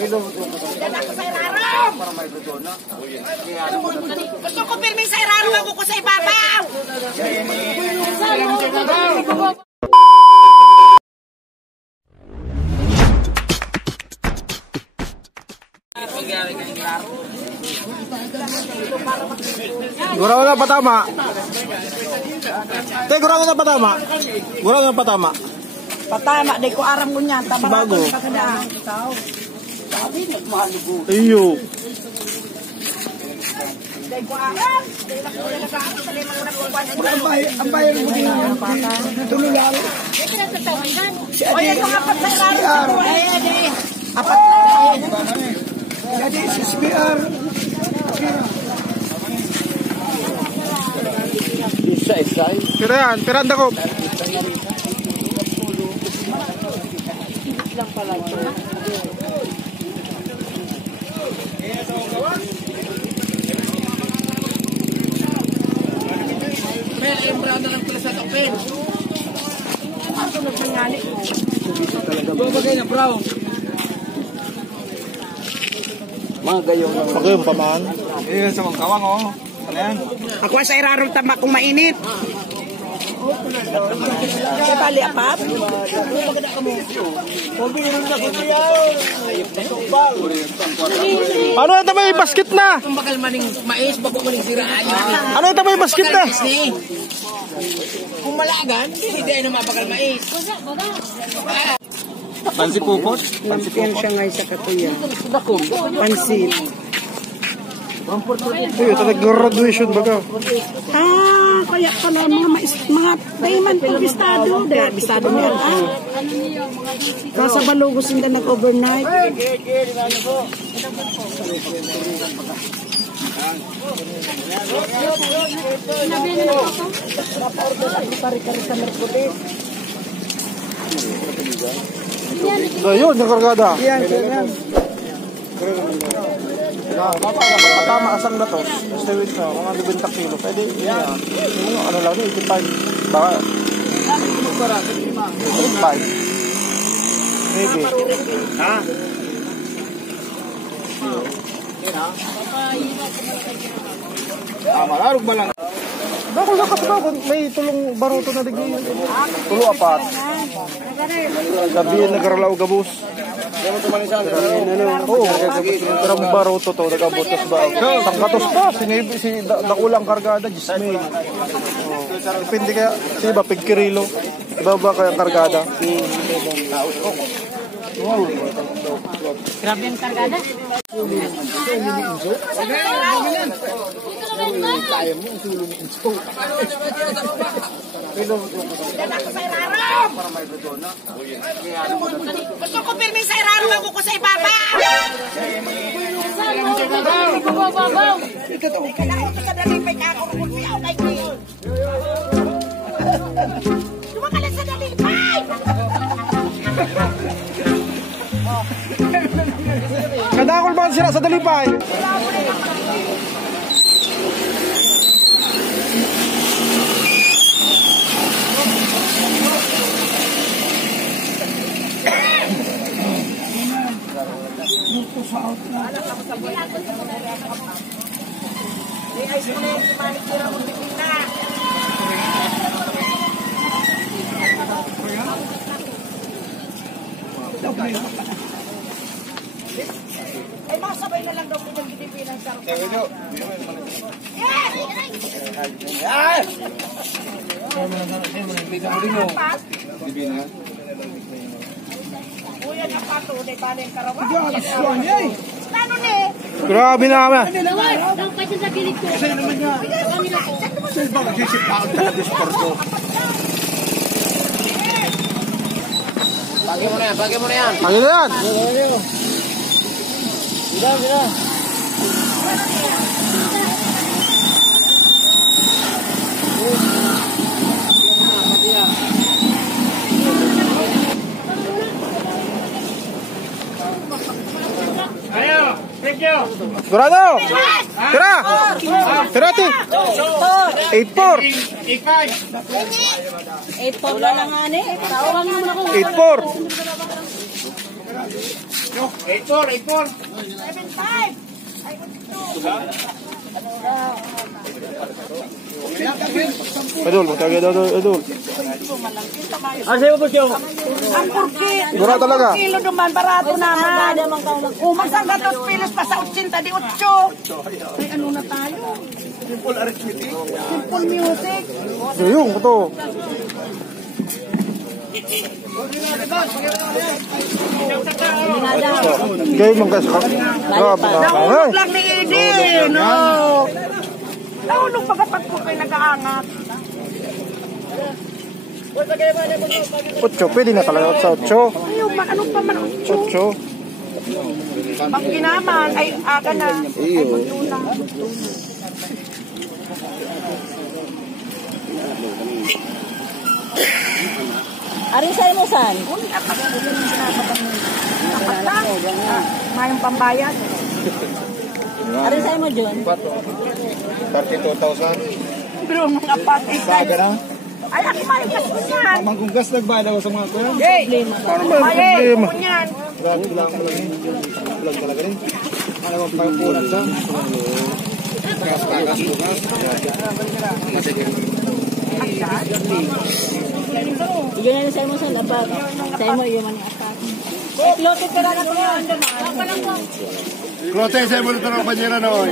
Yan ako sa irarom! Gusto ko pirmi sa irarom, ako ko sa ibabaw! Gurang na patama. Gurang na patama. Gurang na patama. Patama, di ko aram ko niyan. Bago. Iyo. Di ko aram. Ang bayan mo din ang tuloy lang. O yan yung apat sa irarom. Apat na. Jadi SBR. Pira yan, pira ang dakop. Mga gayong. Pagayong pamaan. Iyan sa mga kawang oh. Ano yan? Ako sa irarom tama kung mainit. Kaya bali apat? Ano ito may basket na? Kung bakal maning mais, bago maning siraan yun. Ano ito may basket na? Kung malagan, hindi ay naman bakal mais. Pansi pupot? Lampian siya ngayon sa katuya. Pansit. Uy, ito nag-graduation baga. Kaya pala mga payment po bistado. Dahil bistado niya. Kasa balugos hindi nag-overnight. Ayun, yung kargada. Yan. Patama asang na to. Stewit na, mga 20 kilo. Pwede, yan. Ano lang, 85. Baka, 85. Maybe. Ha? Malarog ba lang? Bakit lakas ba? May tulong baruto na digay. Tulo apat. Gabi nagaralaw gabus. Oo, karang baruto to, nagabutos ba? Sangkatos pa, si dakulang kargada, Gismail. Depende kaya, siya ba, pigkirilo? Iba ba kaya kargada? Grabe yung kargada. Kaya mo, usulo ni Inso. Yan ako sa irarom! Gusto ko pirmi sa irarom, ako ko sa ibabaw! Kailangan ko sa dalipay ka ako kung siya kay Kiyo. Lumakalan sa dalipay! Kadakol ba sila sa dalipay? Ay, masabay na lang daw kung nagtitipin ang sarap. Yes! Kuya niya pato, di ba na yung karawan? Ano ni? Grabe naman. Bagay mo na yan, bagay mo na yan. Ano yan? Sigurado! Tira! Tira, ti! 8-4! 8-4 na lang nga ni. Tawag naman ako. 8-4! 8-4. 7.5. Ay, Idol, magkagaya daw, idol. Ano sa'yo po siya? ang kurki. Mura talaga. Kilo naman, barato naman. Umasang gatos pilos pa sa 80 di 8. Ay, ano na tayo? Simple arithmetic. Simple music. Yung, ito. Kayo mangkas ka. Grabe na. Nahulog lang ni Edi. No. Nahulog pagkapag ko kayo nag-aangat. Ocho, pwede na kalagot sa ocho. Ayaw, ano pa man 8. Ocho. Pag ginaman, ay aga na. Ay, magtuna. Aring sa'yo mo, San? Apat lang. Mayang pambayad. Aring sa'yo mo, John? 32,000. Pero mga apat ay Baga na. ay, ako mayang kasi yan. Mangunggas nagbayad ako sa mga kuya. Hey! Paano ba yung Mayang, problema? kunyan. Grabe lang mo lang yun. Vlog talaga rin. Ano bang pagpunan sa? Takas bukas. Sige na sa'yo mo, San. Dapat. Sa'yo mo, yung maning apat. Lote ka na ko yan. Klote, sa'yo mo na ito ng panyera na oy.